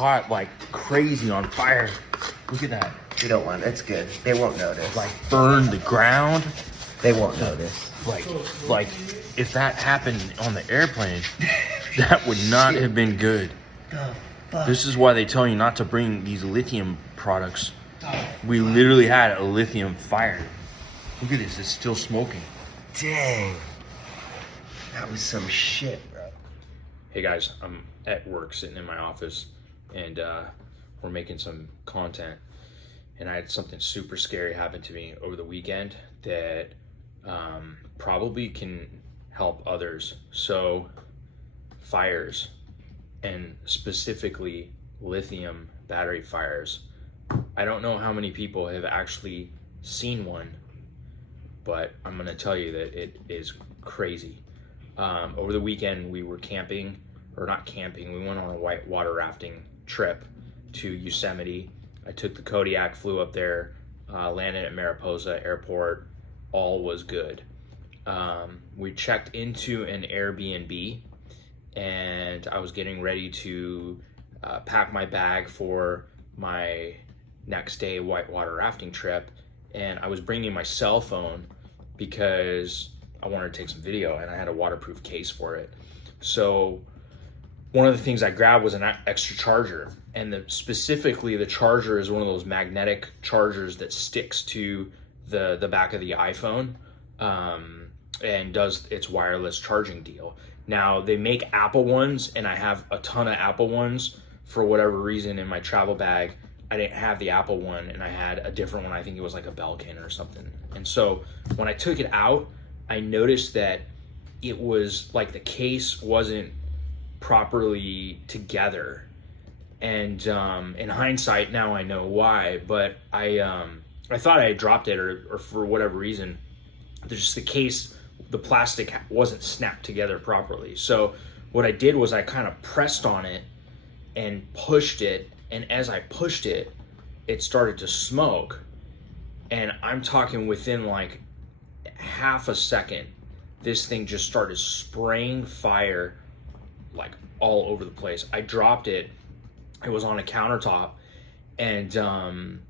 caught like crazy on fire. Look at that. You don't want it. It's good. They won't notice. Like burned the ground. They won't notice. Like if that happened on the airplane, that would not have been good. The fuck? This is why they tell you not to bring these lithium products. We literally had a lithium fire. Look at this, it's still smoking. Dang. That was some shit, bro. Hey guys, I'm at work sitting in my office and we're making some content. And I had something super scary happen to me over the weekend that probably can help others. So fires, and specifically lithium battery fires. I don't know how many people have actually seen one, but I'm gonna tell you that it is crazy. Over the weekend we were camping, or not camping, we went on a whitewater rafting trip to Yosemite. I took the Kodiak, flew up there, landed at Mariposa Airport, all was good. We checked into an Airbnb and I was getting ready to pack my bag for my next day whitewater rafting trip, and I was bringing my cell phone because I wanted to take some video and I had a waterproof case for it. So one of the things I grabbed was an extra charger, and specifically the charger is one of those magnetic chargers that sticks to the back of the iPhone and does its wireless charging deal. Now they make Apple ones, and I have a ton of Apple ones. For whatever reason in my travel bag, I didn't have the Apple one, and I had a different one. I think it was like a Belkin or something. And so when I took it out, I noticed that it was like the case wasn't properly together. And in hindsight, now I know why, but I thought I had dropped it, or for whatever reason, there's just the case, the plastic wasn't snapped together properly. So what I did was I kind of pressed on it and pushed it, and as I pushed it, it started to smoke. And I'm talking within like half a second, this thing just started spraying fire like all over the place. I dropped it. It was on a countertop, and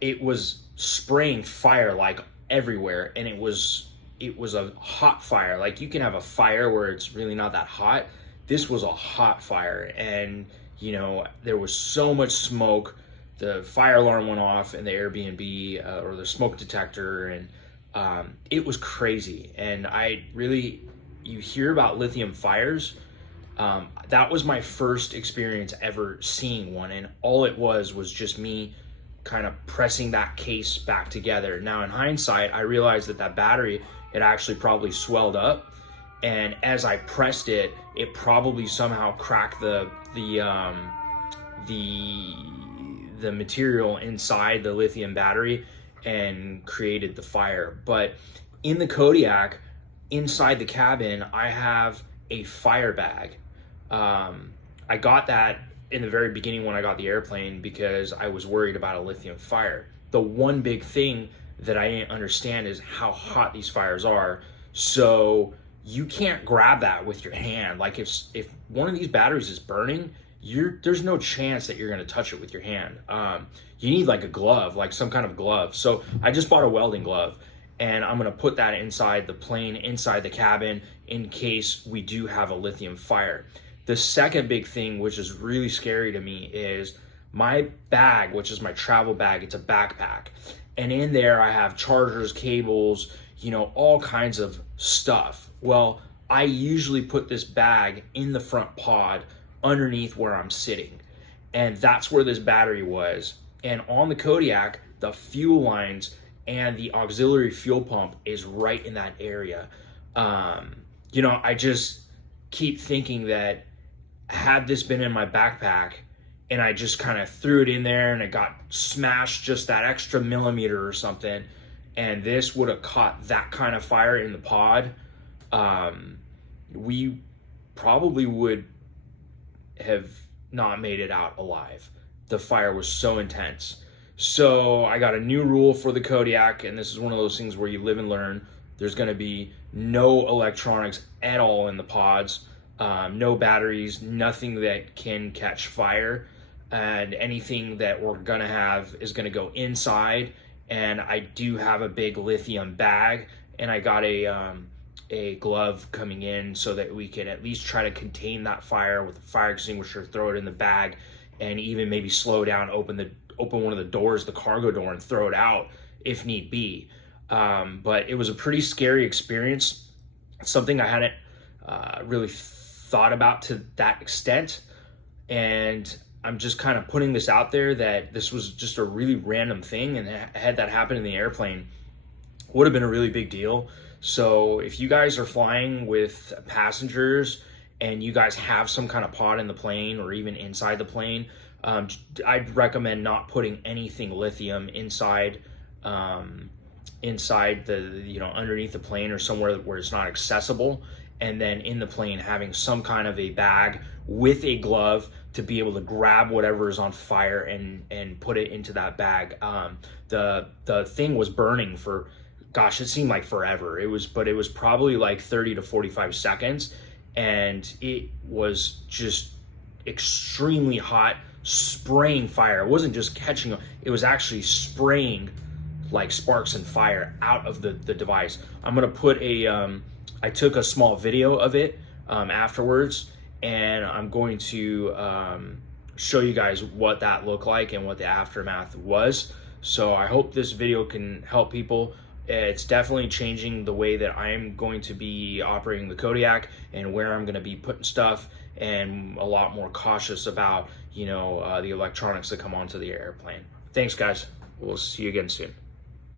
it was spraying fire like everywhere, and it was a hot fire. Like you can have a fire where it's really not that hot. This was a hot fire, and you know, there was so much smoke. The fire alarm went off in the Airbnb, or the smoke detector, and it was crazy. And you hear about lithium fires. That was my first experience ever seeing one, and all it was just me kind of pressing that case back together. Now in hindsight, I realized that battery, it actually probably swelled up, and as I pressed it, it probably somehow cracked the material inside the lithium battery and created the fire. But in the Kodiak, inside the cabin, I have a fire bag. I got that in the very beginning when I got the airplane because I was worried about a lithium fire. The one big thing that I didn't understand is how hot these fires are. So you can't grab that with your hand. Like if one of these batteries is burning, there's no chance that you're gonna touch it with your hand. You need like a glove, like some kind of glove. So I just bought a welding glove, and I'm gonna put that inside the plane, inside the cabin, in case we do have a lithium fire. The second big thing, which is really scary to me, is my bag, which is my travel bag. It's a backpack, and in there I have chargers, cables, all kinds of stuff. Well, I usually put this bag in the front pod underneath where I'm sitting, and that's where this battery was. And on the Kodiak, the fuel lines and the auxiliary fuel pump is right in that area. I just keep thinking that had this been in my backpack and I just kind of threw it in there and it got smashed just that extra millimeter or something, and this would have caught that kind of fire in the pod, we probably would have not made it out alive. The fire was so intense. So I got a new rule for the Kodiak, and this is one of those things where you live and learn. There's going to be no electronics at all in the pods. no batteries, nothing that can catch fire, and anything that we're gonna have is gonna go inside. And I do have a big lithium bag, and I got a glove coming in so that we can at least try to contain that fire with a fire extinguisher, throw it in the bag, and even maybe slow down, open one of the doors, the cargo door, and throw it out if need be. But it was a pretty scary experience, something I hadn't really thought about to that extent. And I'm just kind of putting this out there that this was just a really random thing, and had that happen in the airplane, would have been a really big deal. So if you guys are flying with passengers and you guys have some kind of pod in the plane or even inside the plane, I'd recommend not putting anything lithium inside the, underneath the plane or somewhere where it's not accessible. And then in the plane, having some kind of a bag with a glove to be able to grab whatever is on fire and put it into that bag. The thing was burning for, gosh, it seemed like forever. It was probably like 30 to 45 seconds, and it was just extremely hot, spraying fire. It wasn't just catching, it was actually spraying like sparks and fire out of the device. I'm gonna put I took a small video of it afterwards, and I'm going to show you guys what that looked like and what the aftermath was. So I hope this video can help people. It's definitely changing the way that I'm going to be operating the Kodiak and where I'm going to be putting stuff, and a lot more cautious about, the electronics that come onto the airplane. Thanks, guys. We'll see you again soon.